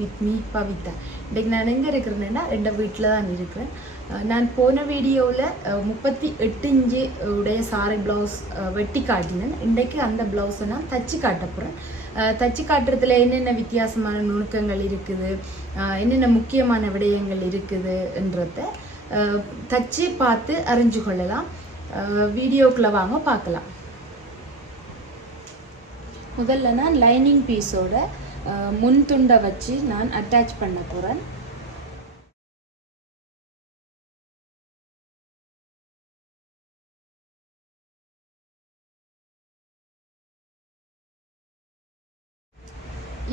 With me Pavitha இன்றைக்கு நான் எங்கே இருக்கிறேன்னா எந்த வீட்டில் தான் இருக்கிறேன். நான் போன வீடியோவில் முப்பத்தி எட்டு இஞ்சு உடைய சாரி ப்ளவுஸ் வெட்டி காட்டினேன். இன்றைக்கு அந்த ப்ளவுஸை நான் தச்சு காட்ட போகிறேன் தச்சு காட்டுறதுல என்னென்ன வித்தியாசமான நுணுக்கங்கள் இருக்குது? என்னென்ன முக்கியமான விடயங்கள் இருக்குதுன்றத தச்சு பார்த்து அறிஞ்சு கொள்ளலாம். வீடியோக்குள்ளே வாங்க பார்க்கலாம். முதல்ல நான் லைனிங் பீஸோட முன் துண்டை வச்சு நான் அட்டாச் பண்ண போகிறேன்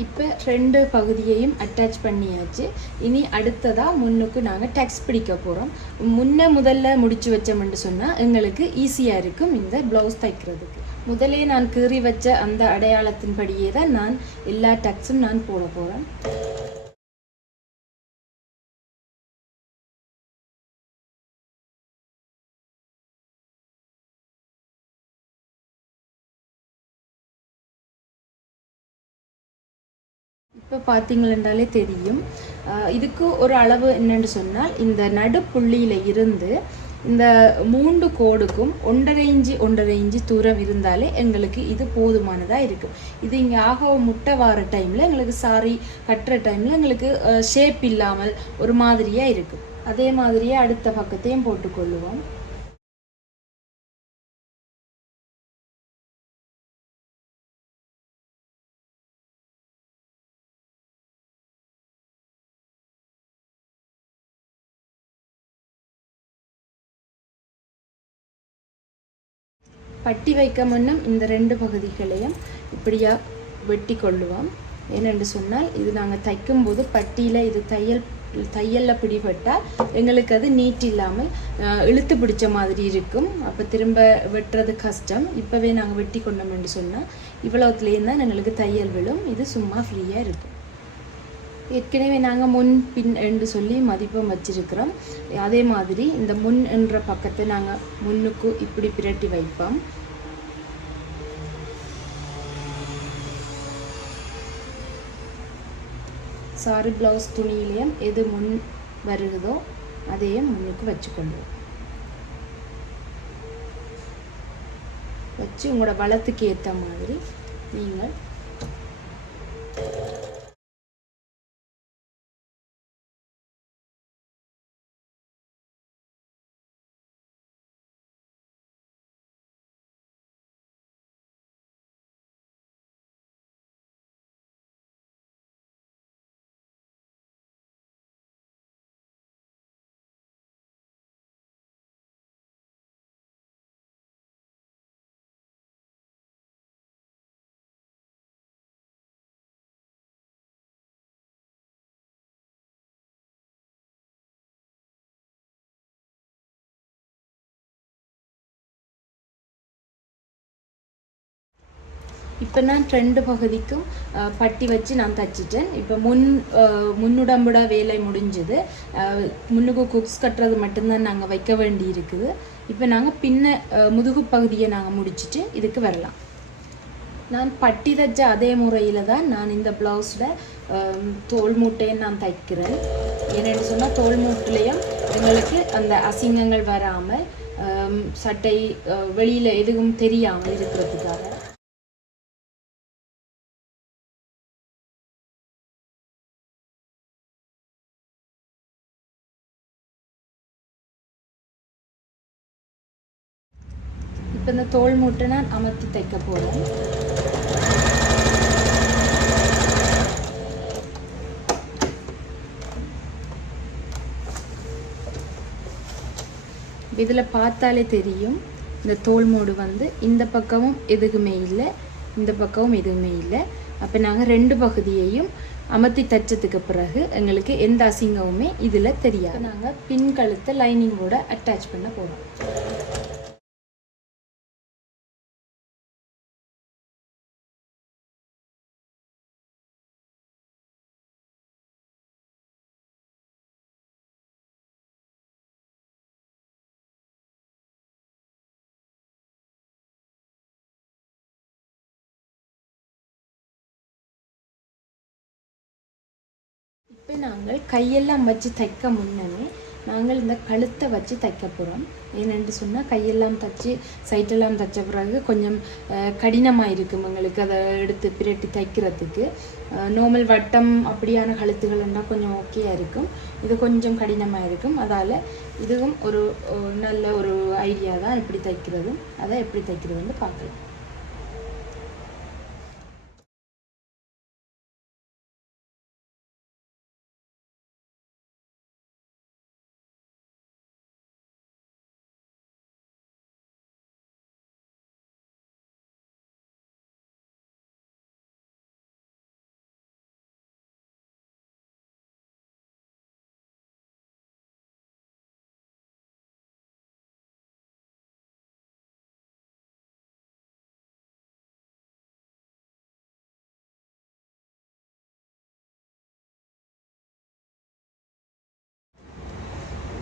இப்போ ரெண்டு பகுதியையும் அட்டாச் பண்ணியாச்சு. இனி அடுத்ததாக முன்னுக்கு நாங்கள் டெக்ஸ்ட் பிடிக்க போகிறோம் முன்ன முதல்ல முடிச்சு வச்சோம்னு சொன்னால் எங்களுக்கு ஈஸியாக இருக்கும் இந்த ப்ளவுஸ் தைக்கிறதுக்கு. முதலே நான் கீறி வச்ச அந்த அடையாளத்தின்படியே தான் நான் எல்லா டக்ஸும் நான் போட போகிறேன் இப்போ பார்த்தீங்களென்றாலே தெரியும். இதுக்கு ஒரு அளவு என்னென்னு சொன்னால் இந்த நடுப்புள்ளியில் இருந்து இந்த மூன்று கோடுக்கும் ஒன்றரை இஞ்சி ஒன்றரை இஞ்சி தூரம் இருந்தாலே எங்களுக்கு இது போதுமானதாக இருக்கும். இது இங்கே ஆக முட்டை வார டைமில் எங்களுக்கு சாரி கட்டுற டைமில் எங்களுக்கு ஷேப் இல்லாமல் ஒரு மாதிரியாக இருக்கும். அதே மாதிரியே அடுத்த பக்கத்தையும் போட்டுக்கொள்ளுவோம். பட்டி வைக்க முன்னும் இந்த ரெண்டு பகுதிகளையும் இப்படியாக வெட்டி கொள்ளுவோம். ஏனென்று சொன்னால் இது நாங்கள் தைக்கும்போது பட்டியில் இது தையல் தையலில் பிடிபட்டால் எங்களுக்கு அது நீட் இல்லாமல் இழுத்து பிடிச்ச மாதிரி இருக்கும். அப்போ திரும்ப வெட்டுறது கஷ்டம். இப்போவே நாங்கள் வெட்டி கொண்டோம் என்று சொன்னால் இவ்வளோத்துலேருந்து தான் எங்களுக்கு தையல் விழும். இது சும்மா ஃப்ரீயாக இருக்கும். ஏற்கனவே நாங்கள் முன் பின் என்று சொல்லி மதிப்பம் வச்சிருக்கிறோம். அதே மாதிரி இந்த முன் என்ற பக்கத்தை நாங்கள் முன்னுக்கு இப்படி பிரட்டி வைப்போம். சாரி ப்ளவுஸ் துணியிலையும் எது முன் வருகுதோ அதையும் முன்னுக்கு வச்சுக்கொள்வோம். வச்சு உங்களோட வளத்துக்கு ஏற்ற மாதிரி நீங்கள் இப்போ நான் ரெண்டு பகுதிக்கும் பட்டி வச்சு நான் தச்சிட்டேன். இப்போ முன் முன்னுடம்புட வேலை முடிஞ்சது. முன்னுக்கு குக்ஸ் கட்டுறது மட்டும்தான் நாங்கள் வைக்க வேண்டி இருக்குது இப்போ நாங்கள் பின்ன முதுகு பகுதியை நாங்கள் முடிச்சுட்டு இதுக்கு வரலாம். நான் பட்டி தச்ச அதே முறையில் தான் நான் இந்த ப்ளவுஸில் தோல் மூட்டையை நான் தைக்கிறேன். என்னென்னு சொன்னால் தோல் மூட்டிலையும் எங்களுக்கு அந்த அசிங்கங்கள் வராமல் சட்டை வெளியில் எதுவும் தெரியாமல் இருக்கிறதுக்காக இப்போ இந்த தோல் மூட்டை நான் அமர்த்தி தைக்க போகிறேன் இதில் பார்த்தாலே தெரியும் இந்த தோல் மூடு வந்து இந்த பக்கமும் எதுக்குமே இல்லை இந்த பக்கமும் எதுவுமே இல்லை. அப்போ நாங்கள் ரெண்டு பகுதியையும் அமர்த்தி தைச்சதுக்கு பிறகு எங்களுக்கு எந்த அசிங்கமுமே இதில் தெரியாது. நாங்கள் பின் கழுத்தை லைனிங்கோட அட்டாச் பண்ண போகிறோம் இப்போ நாங்கள் கையெல்லாம் வச்சு தைக்க முன்னமே நாங்கள் இந்த கழுத்தை வச்சு தைக்க போகிறோம் ஏனென்று சொன்னால் கையெல்லாம் தைச்சி சைட்டெல்லாம் தைச்ச பிறகு கொஞ்சம் கடினமாக இருக்கும் எங்களுக்கு. அதை எடுத்து பிரட்டி தைக்கிறதுக்கு. நார்மல் வட்டம் அப்படியான கழுத்துகள் இருந்தால் கொஞ்சம் ஓகேயாக இருக்கும். இது கொஞ்சம் கடினமாக இருக்கும் அதால் இதுவும் ஒரு ஒரு நல்ல ஒரு ஐடியா தான் எப்படி தைக்கிறது. அதை எப்படி தைக்கிறதுன்னு பார்க்கலாம்.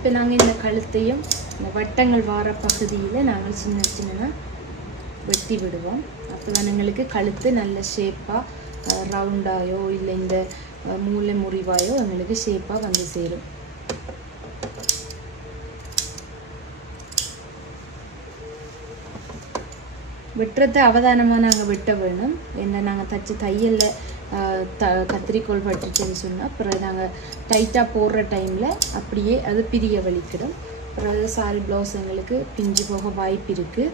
இப்போ நாங்கள் இந்த கழுத்தையும் இந்த வட்டங்கள் வார பகுதியில் நாங்கள் சின்ன சின்னதாக வெட்டி விடுவோம். அப்போ தான் எங்களுக்கு கழுத்து நல்ல ஷேப்பாக ரவுண்டாயோ இல்லை இந்த மூளை முறிவாயோ எங்களுக்கு ஷேப்பாக வந்து சேரும். வெட்டுறதை அவதானமாக நாங்கள் வெட்ட வேணும். என்ன நாங்கள் தச்சு தையலில் த கத்திரிக்கோள் பட்டுச்சுன்னு சொன்னால் அப்புறம் நாங்கள் டைட்டாக போடுற டைமில் அப்படியே அது பிரிய வலிக்கிடும். அப்புறம் சாரி ப்ளவுஸ் எங்களுக்கு பிஞ்சு போக வாய்ப்பு இருக்குது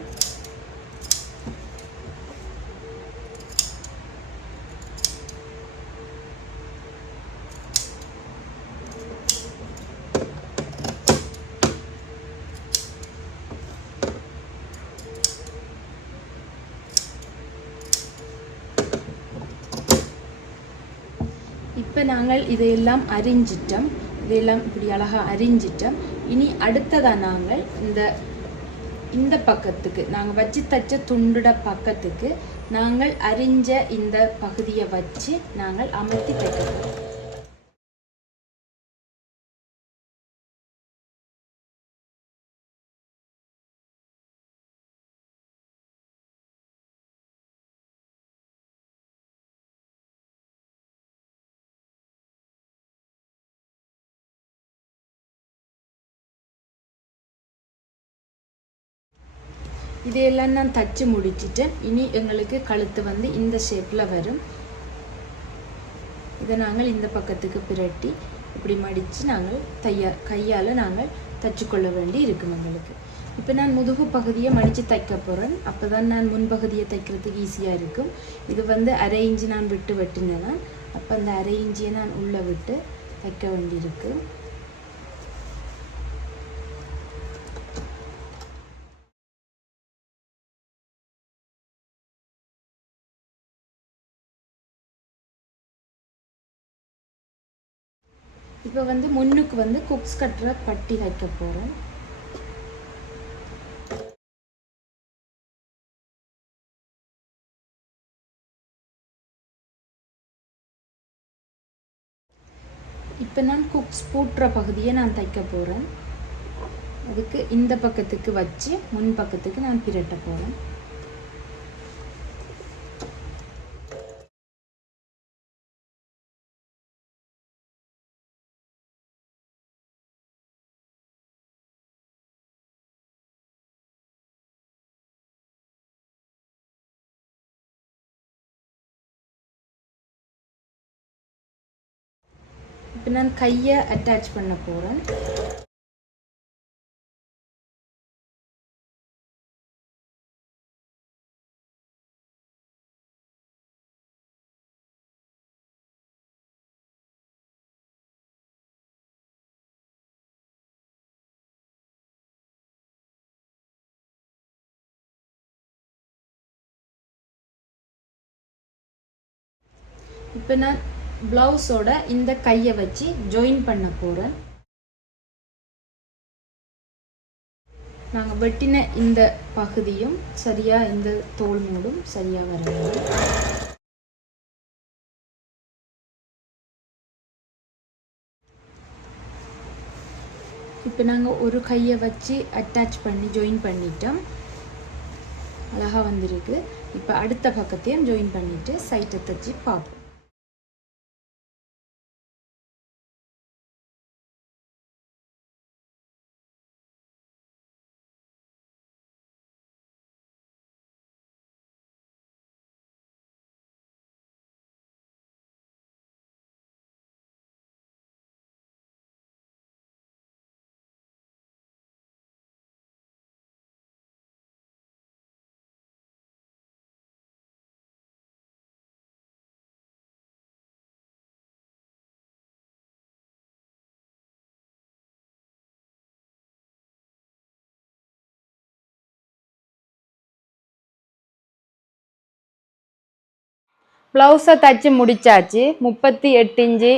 இப்போ நாங்கள் இதையெல்லாம் அரிஞ்சிட்டோம் இதையெல்லாம் இப்படி அழகாக அரிஞ்சிட்டோம் இனி அடுத்ததாக நாங்கள் இந்த இந்த பக்கத்துக்கு நாங்கள் வச்சு தச்ச துண்டுட பக்கத்துக்கு நாங்கள் அறிஞ்ச இந்த பகுதியை வச்சு நாங்கள் அமர்த்தி தைக்கிறோம் இதையெல்லாம் நான் தச்சு முடிச்சிட்டேன். இனி எங்களுக்கு கழுத்து வந்து இந்த ஷேப்பில் வரும். இதை நாங்கள் இந்த பக்கத்துக்கு பிரட்டி இப்படி மடித்து நாங்கள் தையா கையால் நாங்கள் தச்சுக்கொள்ள வேண்டி இருக்கும் எங்களுக்கு. இப்போ நான் முதுகு பகுதியை மடித்து தைக்க போகிறேன் அப்போ தான் நான் முன்பகுதியை தைக்கிறதுக்கு ஈஸியாக இருக்கும். இது வந்து அரை இஞ்சி நான் விட்டு வெட்டினேன் அப்போ அந்த அரை இஞ்சியை நான் உள்ளே விட்டு தைக்க வேண்டியிருக்கு. இப்போ வந்து முன்னுக்கு வந்து குக்ஸ் கட்டுற பட்டி வைக்க போகிறோம் இப்போ நான் குக்ஸ் பூட்டுற பகுதியை நான் தைக்க போகிறேன் அதுக்கு இந்த பக்கத்துக்கு வச்சு முன் பக்கத்துக்கு நான் பிரட்ட போகிறேன் இப்போ நான் கையை அட்டாச் பண்ண போகிறேன் இப்போ நான் ப்ளவுஸோட இந்த கையை வச்சு ஜாயின் பண்ண போகிறேன் நாங்கள் வெட்டின இந்த பகுதியும் சரியாக இந்த தோல் மூடும் சரியாக வரணும் இப்போ நாங்கள் ஒரு கையை வச்சு அட்டாச் பண்ணி ஜாயின் பண்ணிட்டோம். அழகாக வந்திருக்கு. இப்போ அடுத்த பக்கத்தையும் ஜாயின் பண்ணிவிட்டு சைட்டை தச்சு பார்ப்போம். ப்ளவுஸை தச்சு முடிச்சாச்சு. முப்பத்தி எட்டு இன்ச்சு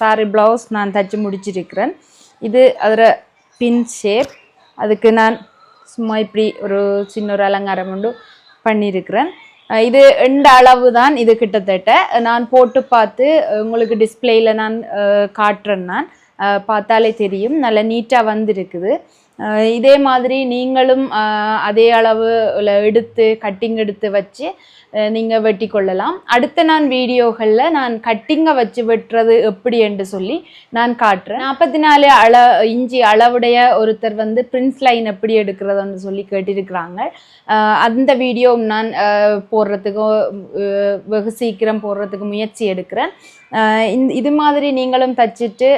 சாரி ப்ளவுஸ் நான் தச்சு முடிச்சிருக்கிறேன். இது அதில் பின் ஷேப் அதுக்கு நான் சும்மா இப்படி ஒரு சின்ன ஒரு அலங்காரம் கொண்டு பண்ணியிருக்கிறேன் இது எண்ட அளவு தான் இது கிட்டத்தட்ட. நான் போட்டு பார்த்து உங்களுக்கு டிஸ்பிளேயில் நான் காட்டுறேன் நான். பார்த்தாலே தெரியும். நல்ல நீட்டாக வந்திருக்குது. இதே மாதிரி நீங்களும் அதே அளவு எடுத்து கட்டிங் எடுத்து வச்சு நீங்கள் வெட்டி கொள்ளலாம். அடுத்த நான் வீடியோகளில் நான் கட்டிங்கை வச்சு வெட்டுறது எப்படி என்று சொல்லி நான் காட்டுறேன். நாற்பத்தி நாலு அள இஞ்சி அளவுடைய ஒருத்தர் வந்து பிரின்ஸ் லைன் எப்படி எடுக்கிறதுன்னு சொல்லி கேட்டிருக்கிறாங்க. அந்த வீடியோ நான் போடுறதுக்கு போடுறதுக்கும் வெகு சீக்கிரம் போடுறதுக்கு முயற்சி எடுக்கிறேன். இந்த இது மாதிரி நீங்களும் தச்சுட்டு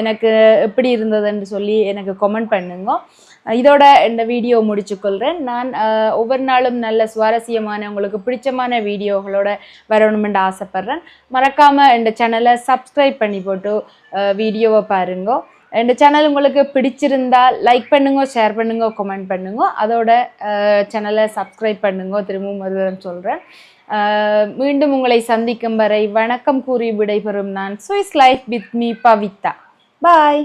எனக்கு எப்படி இருந்ததுன்னு சொல்லி எனக்கு கமெண்ட் பண்ணுங்க. இதோட இந்த வீடியோ முடிச்சுக்கொள்கிறேன் நான் ஒவ்வொரு நாளும் நல்ல சுவாரஸ்யமான உங்களுக்கு பிடிச்சமான வீடியோகளோட வரணுமென்று ஆசைப்பட்றேன். மறக்காமல் இந்த சேனலை சப்ஸ்கிரைப் பண்ணி போட்டு வீடியோவை பாருங்க. இந்த சேனல் உங்களுக்கு பிடிச்சிருந்தா லைக் பண்ணுங்க ஷேர் பண்ணுங்க கமெண்ட் பண்ணுங்க. அதோட சேனலை சப்ஸ்கிரைப் பண்ணுங்க திரும்பவும் ஒரு சொல்கிறேன் மீண்டும் உங்களை சந்திக்கும் வரை வணக்கம் கூறி விடைபெறும் நான் Swiss life with me Pavitha. Bye